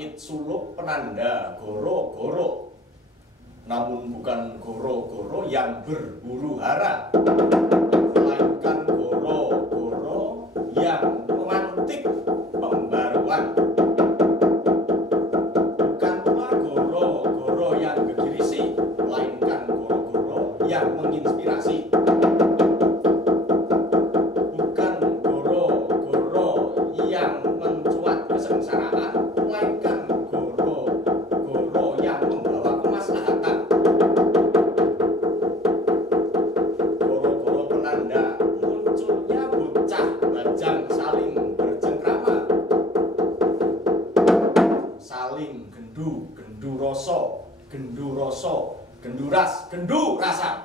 bait suluk penanda goro-goro. Namun bukan goro-goro yang berburu hara, melainkan goro-goro yang memantik pembaruan. Bukan pula goro-goro yang gegirisi, melainkan goro-goro yang menginspirasi. Bukan goro-goro yang mencuat kesengsaraan, melainkan goro-goro yang membawa kemaslahatan. Goro-goro penanda munculnya bocah bajang saling bercengkrama, saling gendu roso, genduras, gendu rasa.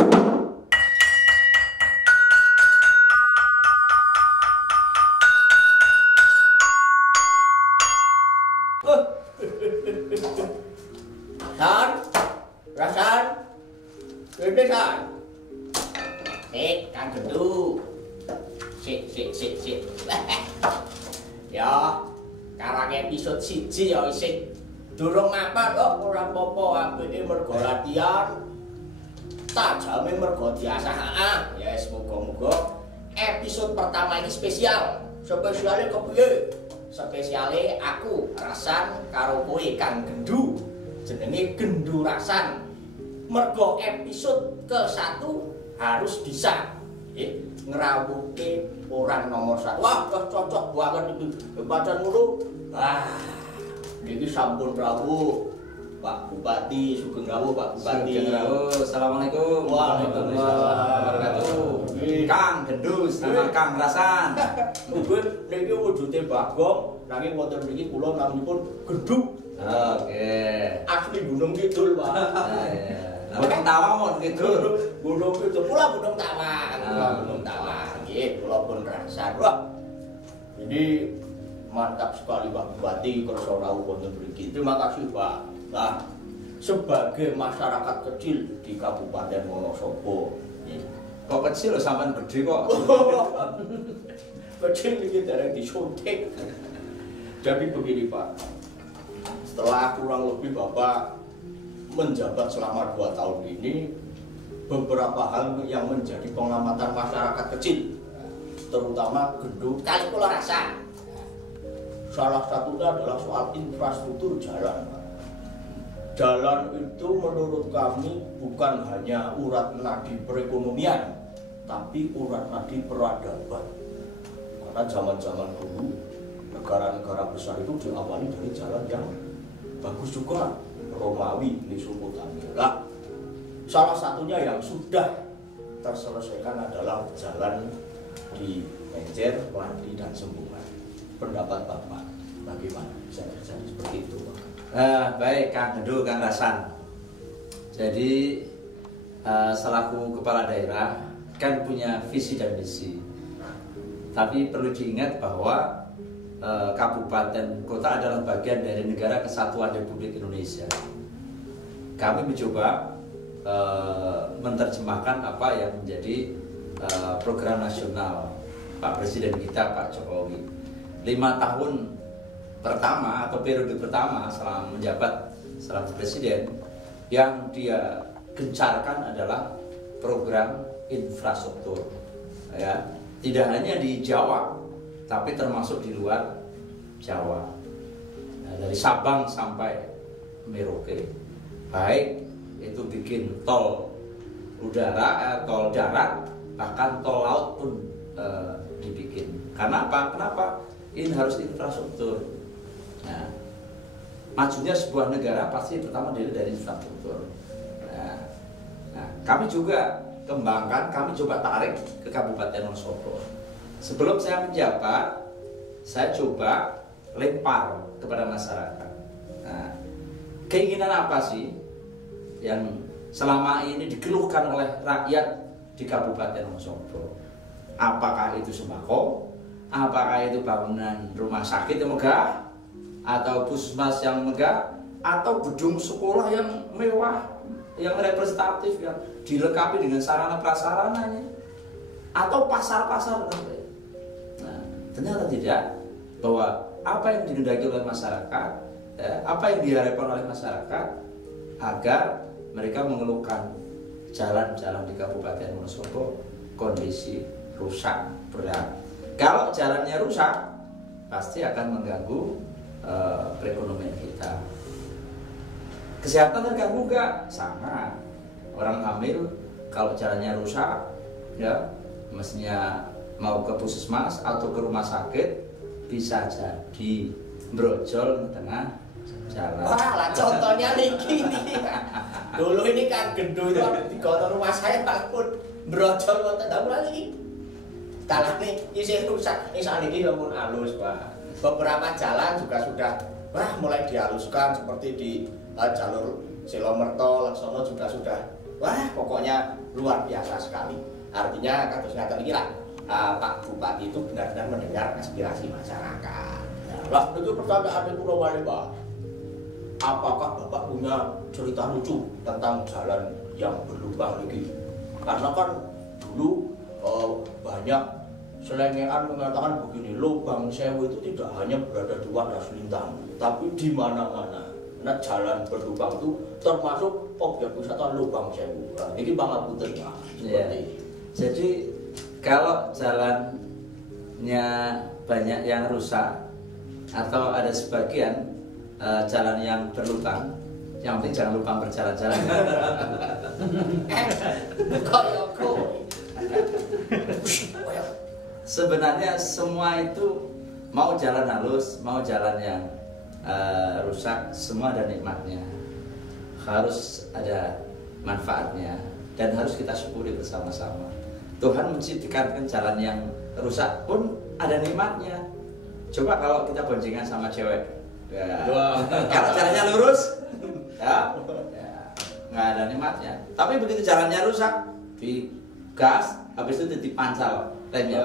Rasan, gede kan? Kan gendu. Sik. Ya, karang episode 1 ya isih durung mapan kok ora apa-apa, apike mergo latihan. Tajame mergo diasah. Ya semoga-moga episode pertama ini spesial. Spesiale kepiye? Spesiale aku Rasan karo kowe Kang Gendu. Jenenge Gendu Rasan. Mergo episode ke-1 harus bisa ngerawuhke orang nomor 1. Wah, cocok banget itu. Bacaan mulu. Niki sampun rawuh. Pak Bupati, Sugeng rawuh Pak Bupati. Sugeng rawuh. Assalamualaikum warahmatullahi wabarakatuh. Kang Gendu sama Kang Rasan. Mungkin niki wujude Bagong, nanging wonten mriki kula naminipun Gendu. Oke. Asli Gunung Kidul, Pak. Gunung Tawang gitu. Gunung Kidul, kula Gunung Tawang. Gunung Tawang. Nggih, kula pun Rasan. Wah. Ini mantap sekali Pak Bupati kersa rawuh wonten mriki. Terima kasih, Pak. Nah, sebagai masyarakat kecil di Kabupaten Wonosobo, Kok kecil loh sampean gede kok. kecil ini dereng disuntik. Jadi begini Pak, setelah kurang lebih Bapak menjabat selama 2 tahun ini, beberapa hal yang menjadi pengamatan masyarakat kecil, terutama Gendu kali kula Rasan. Salah satunya adalah soal infrastruktur jalan. Jalan itu menurut kami bukan hanya urat nadi perekonomian, tapi urat nadi peradaban. Karena zaman-zaman dulu negara-negara besar itu diawali dari jalan yang bagus juga, Romawi, Mesopotamia. Salah satunya yang sudah terselesaikan adalah jalan di Menjer, Landi, dan Sembungan. Pendapat Bapak bagaimana bisa terjadi seperti itu, Pak? Baik Kang Gendu, Kang Rasan. Jadi selaku kepala daerah kan punya visi dan misi. Tapi perlu diingat bahwa kabupaten kota adalah bagian dari Negara Kesatuan Republik Indonesia. Kami mencoba menerjemahkan apa yang menjadi program nasional Pak Presiden kita, Pak Jokowi. 5 tahun pertama atau periode pertama selama menjabat selaku presiden, yang dia gencarkan adalah program infrastruktur, ya, tidak hanya di Jawa tapi termasuk di luar Jawa, dari Sabang sampai Merauke, baik itu bikin tol udara, tol darat, bahkan tol laut pun dibikin. Karena apa? Kenapa? Ini harus infrastruktur. Nah, majunya sebuah negara pasti pertama dari infrastruktur. Nah, kami juga kembangkan, kami coba tarik ke Kabupaten Wonosobo. Sebelum saya menjabat, saya coba lempar kepada masyarakat. Nah, keinginan apa sih yang selama ini dikeluhkan oleh rakyat di Kabupaten Wonosobo? Apakah itu sembako? Apakah itu bangunan rumah sakit yang megah? Atau puskesmas yang megah, atau gedung sekolah yang mewah, yang representatif, yang dilengkapi dengan sarana prasarananya, atau pasar-pasar. Nah, ternyata tidak, bahwa apa yang dikehendaki oleh masyarakat apa yang diharapkan oleh masyarakat agar mereka mengeluhkan jalan-jalan di Kabupaten Wonosobo kondisi rusak berat. Kalau jalannya rusak, pasti akan mengganggu perekonomian kita. Kesehatan terganggu nggak? Sangat. Orang hamil kalau jalannya rusak, ya mestinya mau ke puskesmas atau ke rumah sakit bisa jadi brojol di tengah jalan. Wah, lah contohnya niki nih. Dulu ini kan gedung itu di kota rumah saya takut brojol kota tahu lagi. Talah nih isi rusak, ini saat ini namun halus Pak. Beberapa jalan juga sudah mulai dihaluskan seperti di jalur Silomerto, Laksono juga sudah pokoknya luar biasa sekali. Artinya kados ngaten iki lah Pak Bupati itu benar-benar mendengar aspirasi masyarakat. Lah itu pertanyaan itu wali Pak. Apakah Bapak punya cerita lucu tentang jalan yang berlubang ini? Karena kan dulu banyak selengean mengatakan begini, lubang sewu itu tidak hanya berada di Wadas Lintang, tapi di mana-mana. Nah, jalan berlubang itu termasuk objek wisata lubang sewu. Nah, ini pangapunten Pak. Jadi kalau jalannya banyak yang rusak atau ada sebagian jalan yang berlubang, yang penting jangan lupa berjalan-jalan. Sebenarnya semua itu mau jalan halus, mau jalan yang rusak, semua ada nikmatnya. Harus ada manfaatnya dan harus kita syukuri bersama-sama. Tuhan menciptakan jalan yang rusak pun ada nikmatnya. Coba kalau kita boncengan sama cewek, kalau jalannya lurus, ya nggak ada nikmatnya. Tapi begitu jalannya rusak, digas, habis itu dipancal remnya.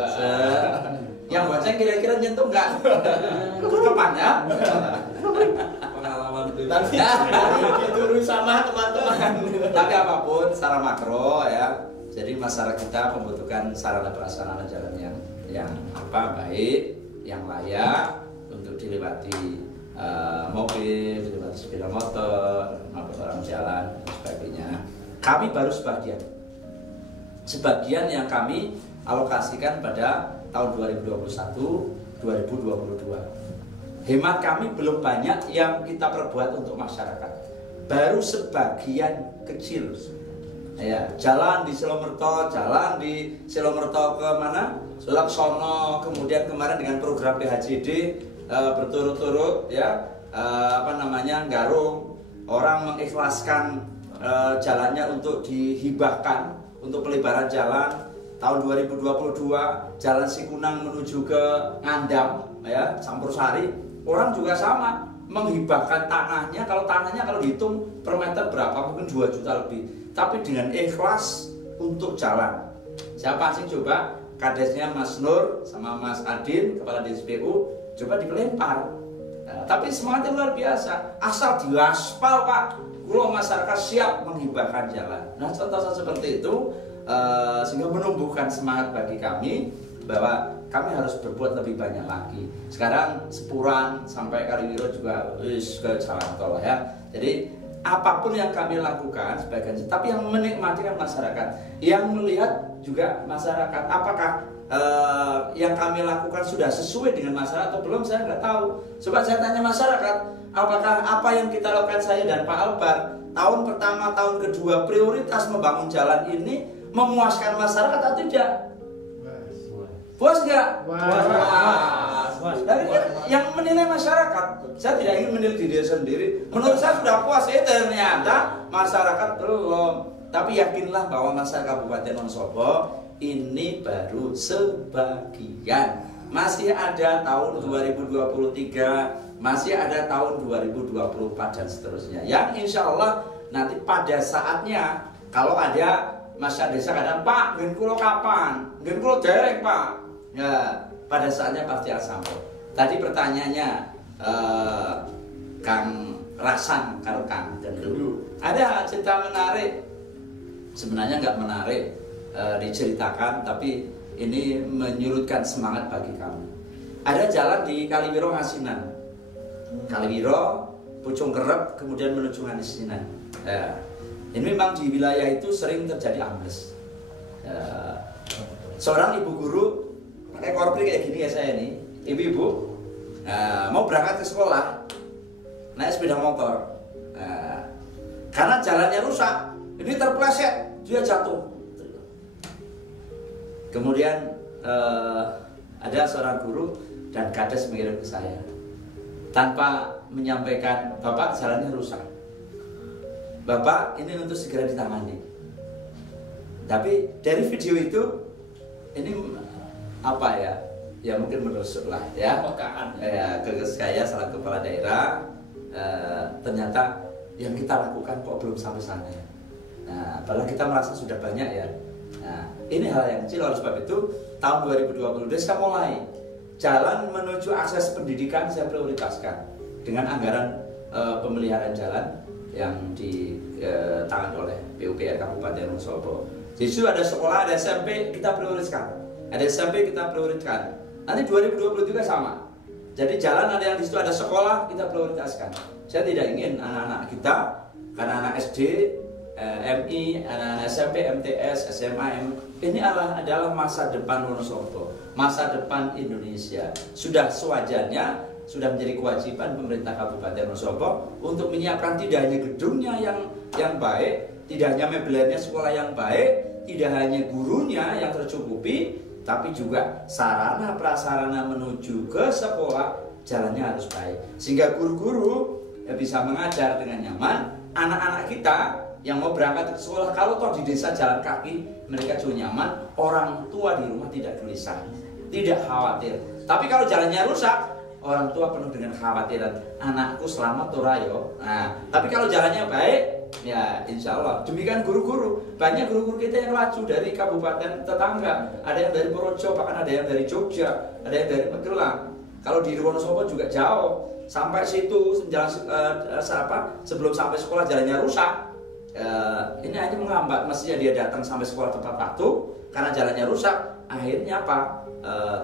Yang bonceng kira-kira nyentuh nggak? Kepan ya? Pengalaman itu. Nanti diturun sama teman-teman. Tapi apapun secara makro ya. Jadi masyarakat kita membutuhkan sarana prasarana jalan yang baik, yang layak untuk dilewati mobil, dilewati sepeda motor, maupun orang jalan dan sebagainya. Kami baru sebagian yang kami alokasikan pada tahun 2021-2022. Hemat kami belum banyak yang kita perbuat untuk masyarakat. Baru sebagian kecil. Ya, jalan di Silomerto ke mana? Laksono, kemudian kemarin dengan program PHJD berturut-turut ya Garung, orang mengikhlaskan jalannya untuk dihibahkan untuk pelebaran jalan. Tahun 2022 jalan Sikunang menuju ke Ngandam ya, Campursari, orang juga sama menghibahkan tanahnya. Kalau dihitung per meter berapa, mungkin 2 juta lebih, tapi dengan ikhlas untuk jalan. Siapa sih coba kadesnya Mas Nur sama Mas Adin, kepala DSPU, coba dilempar. Tapi semangatnya luar biasa, asal diaspal Pak, kalau masyarakat siap menghibahkan jalan. Nah, contoh seperti itu sehingga menumbuhkan semangat bagi kami bahwa kami harus berbuat lebih banyak lagi. Sekarang Sepuran sampai Kaliwiro juga ke jalan tol ya. Jadi apapun yang kami lakukan sebagian, tapi yang menikmati kan masyarakat, yang melihat juga masyarakat. Apakah yang kami lakukan sudah sesuai dengan masyarakat atau belum, saya nggak tahu. Coba saya tanya masyarakat, apakah apa yang kita lakukan, saya dan Pak Albar, tahun pertama, tahun kedua, prioritas membangun jalan ini memuaskan masyarakat atau tidak? Puas nggak? Puas. Yang menilai masyarakat. Saya tidak ingin menilai diri sendiri. Menurut saya sudah puas, ternyata masyarakat belum. Tapi yakinlah bahwa masyarakat Kabupaten Wonosobo ini baru sebagian. Masih ada tahun 2023, masih ada tahun 2024 dan seterusnya. Yang insya Allah nanti pada saatnya, kalau ada masyarakat desa kadang, Pak, ngen kulo kapan? Ngen kulo dereng Pak. Ya, pada saatnya pasti akan sampai. Tadi pertanyaannya Kang Rasan karo Kang Gendru. Ada cerita menarik. Sebenarnya nggak menarik diceritakan, tapi ini menyurutkan semangat bagi kami. Ada jalan di Kaliwiro Ngasinan. Kaliwiro Pucung Kerep kemudian menuju Nganisinan. Ya. Ini memang di wilayah itu sering terjadi ambles. Ya. Seorang ibu guru pakai korpri kayak gini kayak saya nih, ibu-ibu mau berangkat ke sekolah naik sepeda motor. Karena jalannya rusak, ini terpleset, dia jatuh. Kemudian ada seorang guru dan kades mengirim ke saya tanpa menyampaikan, Bapak jalannya rusak, Bapak ini untuk segera ditangani. Tapi dari video itu ini apa ya? Ya mungkin menusuk lah ya. Ya ke saya salah kepala daerah. Ternyata yang kita lakukan kok belum sampai sana ya. Nah, padahal kita merasa sudah banyak ya. Nah, ini hal yang kecil. Oleh sebab itu tahun 2020 saya mulai jalan menuju akses pendidikan saya prioritaskan dengan anggaran pemeliharaan jalan yang ditangani oleh PUPR Kabupaten Wonosobo. Di situ ada sekolah, ada SMP kita prioritaskan, ada SMP kita prioritaskan. Nanti 2020 juga sama. Jadi jalan ada yang di situ ada sekolah kita prioritaskan. Saya tidak ingin anak-anak kita, karena anak SD, MI, anak-anak SMP, MTS, SMA, ini adalah masa depan Wonosobo, masa depan Indonesia. Sudah sewajarnya, sudah menjadi kewajiban pemerintah Kabupaten Wonosobo untuk menyiapkan tidak hanya gedungnya yang baik, tidak hanya mebelnya sekolah yang baik, tidak hanya gurunya yang tercukupi, tapi juga sarana prasarana menuju ke sekolah jalannya harus baik, sehingga guru-guru bisa mengajar dengan nyaman. Anak-anak kita yang mau berangkat ke sekolah, kalau toh di desa jalan kaki mereka juga nyaman, orang tua di rumah tidak gelisah, tidak khawatir. Tapi kalau jalannya rusak, orang tua penuh dengan kekhawatiran, anakku selamat torayo. Nah, tapi kalau jalannya baik, ya insya Allah. Demikian guru-guru, banyak guru-guru kita yang laju dari kabupaten tetangga, ada yang dari Purworejo, bahkan ada yang dari Jogja, ada yang dari Magelang. Kalau di Wonosobo juga jauh, sampai situ sebelum sampai sekolah jalannya rusak. Ini hanya menghambat, mestinya dia datang sampai sekolah tepat waktu, karena jalannya rusak, akhirnya apa?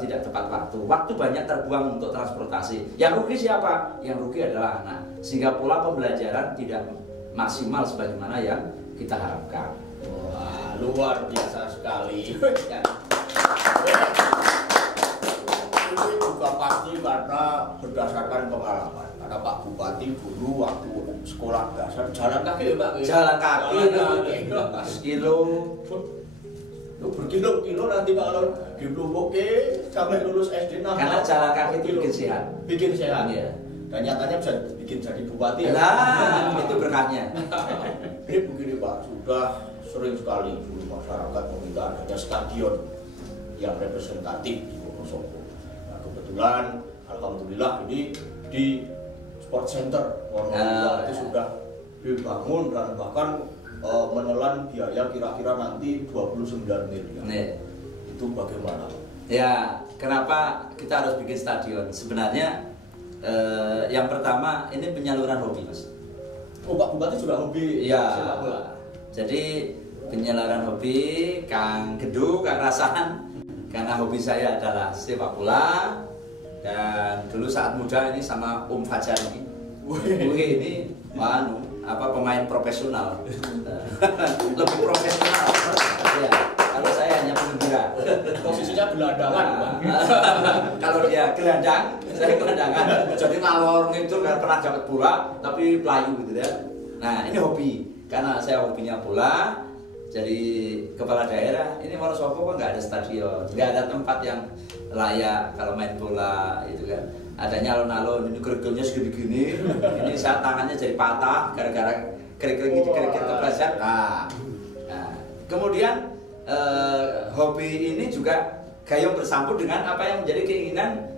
Tidak tepat waktu. Waktu banyak terbuang untuk transportasi. Yang rugi siapa? Yang rugi adalah anak. Sehingga pola pembelajaran tidak maksimal sebagaimana yang kita harapkan. Wah, luar biasa sekali. Ini juga pasti karena berdasarkan pengalaman. Karena Pak Bupati dulu waktu sekolah dasar jalan kaki ya Pak? Jalan kaki, sekilo. Itu berkilo-kilo nanti kalau di Blumboke sampai lulus SD 6 karena jalan kaki itu bikin sehat. Bikin sehat. Iya. Dan nyatanya bisa bikin jadi bupati ya. Nah, itu berkahnya. Ini begini Pak, sudah sering sekali dulu masyarakat meminta adanya stadion yang representatif di Wonosobo. Nah, kebetulan alhamdulillah ini di Sport Center Wonosobo itu sudah dibangun dan bahkan menelan biaya kira-kira nanti 29 miliar. Nih. Itu bagaimana? Ya, kenapa kita harus bikin stadion? Sebenarnya yang pertama ini penyaluran hobi, Mas. Oh, Pak Bupati juga hobi sepak bola. Jadi penyaluran hobi, Kang Gedu, Kang Rasahan, karena hobi saya adalah sepak bola. Dan dulu saat muda ini sama Fajar ini. Ini pemain profesional. Lebih profesional. Ya, kalau saya hanya penggembira. Posisinya gelandangan, Bang. Kalau dia gelandang, saya gelandangan. Jadi ngalor gitu, nggak pernah dapat bola, tapi pelayu gitu ya. Nah, ini hobi. Karena saya hobinya bola, jadi kepala daerah. Ini Wonosobo kan nggak ada stadion, nggak ada tempat yang layak kalau main bola itu kan. Adanya alun-alun, ini gergelnya segini-gini, ini saya tangannya jadi patah gara-gara kering-kering kepleset. Nah, kemudian hobi ini juga gayung bersambut dengan apa yang menjadi keinginan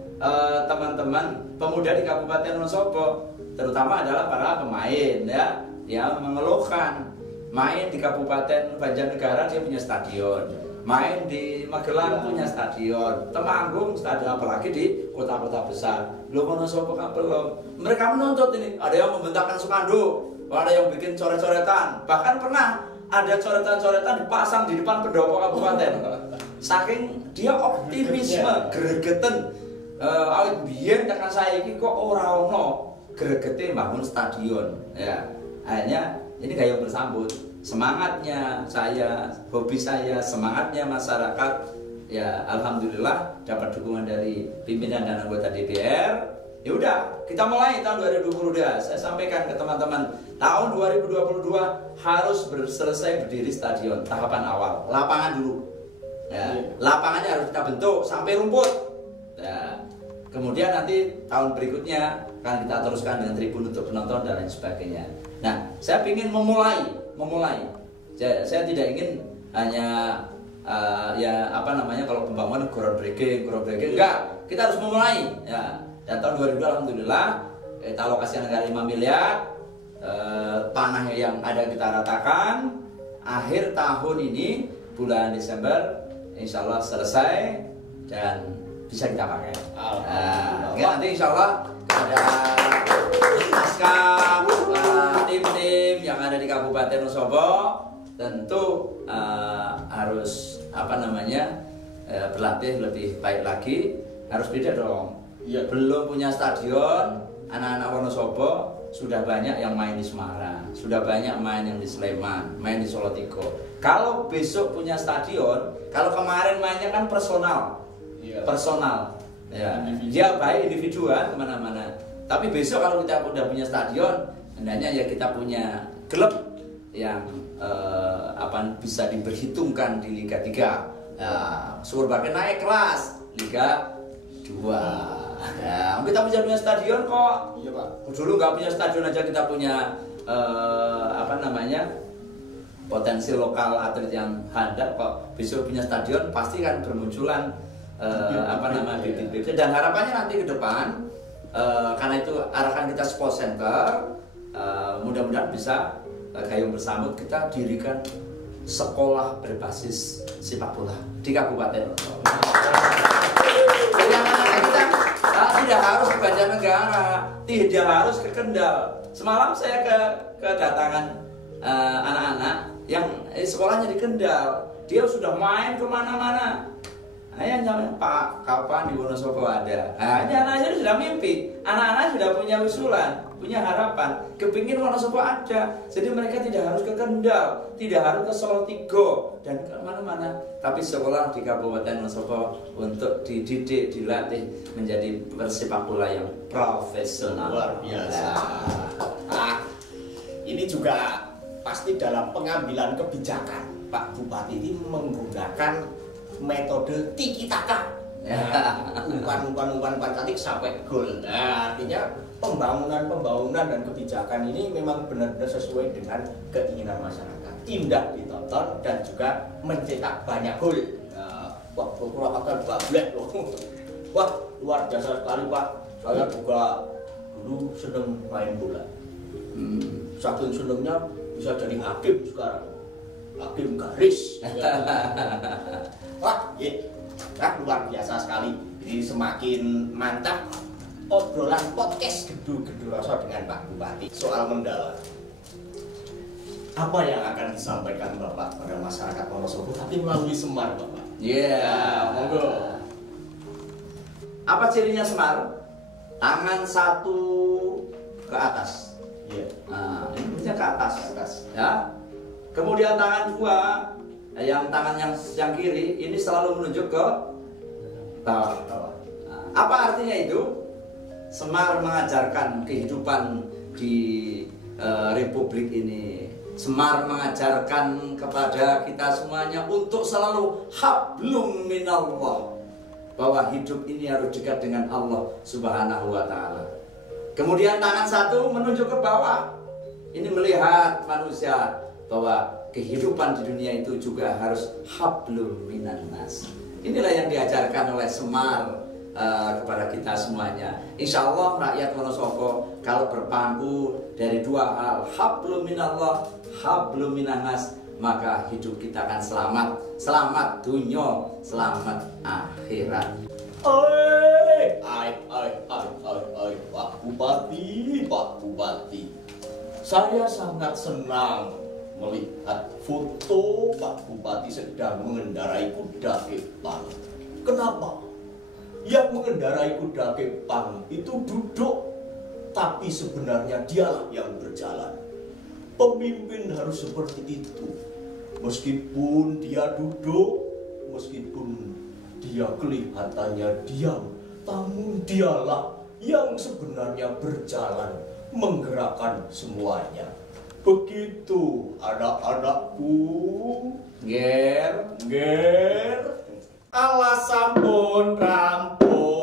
teman-teman pemuda di Kabupaten Wonosobo, terutama adalah para pemain ya, yang mengeluhkan main di Kabupaten Banjarnegara dia punya stadion, main di Magelang punya stadion, Temanggung stadion, apalagi di kota-kota besar. Belum Wonosobo kan belum. Mereka menuntut ini, ada yang membentangkan spanduk, ada yang bikin coret-coretan, bahkan pernah ada coretan-coretan dipasang di depan pendopo kabupaten. Saking dia optimisme, gregeten, awit biyen tekan saiki kok ora ono gregete bangun stadion. Ya, akhirnya ini gayung bersambut. Semangatnya saya, hobi saya, semangatnya masyarakat. Ya, alhamdulillah dapat dukungan dari pimpinan dan anggota DPR. Ya udah, kita mulai tahun 2022. Saya sampaikan ke teman-teman, tahun 2022 harus selesai berdiri stadion. Tahapan awal, lapangan dulu. Ya, lapangannya harus kita bentuk sampai rumput. Ya, kemudian nanti tahun berikutnya akan kita teruskan dengan tribun untuk penonton dan lain sebagainya. Nah, saya ingin memulai. Saya tidak ingin hanya ya apa namanya, kalau pembangunan groundbreaking, enggak. Kita harus memulai. Ya. Dan tahun 2002 alhamdulillah kita alokasi negara 5 miliar, tanah yang ada kita ratakan. Akhir tahun ini bulan Desember insya Allah selesai dan bisa kita pakai. Nanti insya Allah ada Askam, tim-tim yang ada di Kabupaten Wonosobo tentu harus apa namanya berlatih lebih baik lagi, harus beda dong. Ya, belum punya stadion, anak-anak Wonosobo sudah banyak yang main di Semarang, sudah banyak main yang di Sleman, main di Solotigo. Kalau besok punya stadion, kalau kemarin mainnya kan personal, ya, dia baik individuan kemana-mana. Tapi besok kalau kita udah punya stadion, hendaknya ya kita punya klub yang bisa diperhitungkan di Liga 3. Surabaya naik kelas Liga 2. Ya, kita bisa punya stadion kok. Iya, Pak. Dulu nggak punya stadion aja kita punya potensi lokal atlet yang handal kok. Besok punya stadion pasti kan bermunculan bibit-bibit. Dan harapannya nanti ke depan karena itu arahkan kita sport center, mudah-mudahan bisa gayung bersambut kita dirikan sekolah berbasis sepak bola di Kabupaten Wonosobo. Jadi anak-anak kita tidak harus ke Banjarnegara, tidak harus ke Kendal. Semalam saya kedatangan anak-anak yang sekolahnya di Kendal, dia sudah main kemana-mana. Yang namanya Pak, kapan di Wonosobo ada? Ini anak-anaknya sudah mimpi, anak-anak sudah punya usulan, punya harapan, kepingin Wonosobo ada. Jadi mereka tidak harus ke Kendal, tidak harus ke Solotigo dan ke mana-mana, tapi sekolah di Kabupaten Wonosobo untuk dididik, dilatih menjadi persepak bola yang profesional. Luar biasa. Ini juga pasti dalam pengambilan kebijakan Pak Bupati ini menggunakan metode tiki taka, umpan cantik sampai gol. Nah, artinya pembangunan dan kebijakan ini memang benar-benar sesuai dengan keinginan masyarakat, indah ditonton dan juga mencetak banyak gol. Wah, akan bablek loh. Wah, luar biasa sekali Pak. Saya juga dulu seneng main bola. Saking senengnya bisa jadi hakim sekarang. Hakim garis. Wah, luar biasa sekali. Jadi semakin mantap obrolan podcast Gedu-Gedu Rasa dengan Pak Bupati soal mendalam. Apa yang akan disampaikan Bapak pada masyarakat Wonosobo tapi melalui Semar, Bapak? Monggo. Apa cirinya Semar? Tangan satu ke atas. Nah, ini punya ke atas. Ya. Kemudian tangan dua, yang tangan yang kiri ini selalu menunjuk ke bawah. Nah, apa artinya itu? Semar mengajarkan kehidupan di Republik ini. Semar mengajarkan kepada kita semuanya untuk selalu hablum minallah, bahwa hidup ini harus dekat dengan Allah Subhanahu wa Ta'ala. Kemudian tangan satu menunjuk ke bawah, ini melihat manusia bahwa kehidupan di dunia itu juga harus hablum minannas. Inilah yang diajarkan oleh Semar kepada kita semuanya. Insya Allah rakyat Wonosobo kalau berpangku dari dua hal, hablum minallah, hablum minannas, maka hidup kita akan selamat. Selamat dunia, selamat akhirat. Pak Bupati. Saya sangat senang melihat foto Pak Bupati sedang mengendarai kuda kepang. Kenapa? Yang mengendarai kuda kepang itu duduk tapi sebenarnya dialah yang berjalan. Pemimpin harus seperti itu. Meskipun dia duduk, meskipun dia kelihatannya diam, namun dialah yang sebenarnya berjalan, menggerakkan semuanya. Begitu anak-anakku. Ger, ala sampun rampung.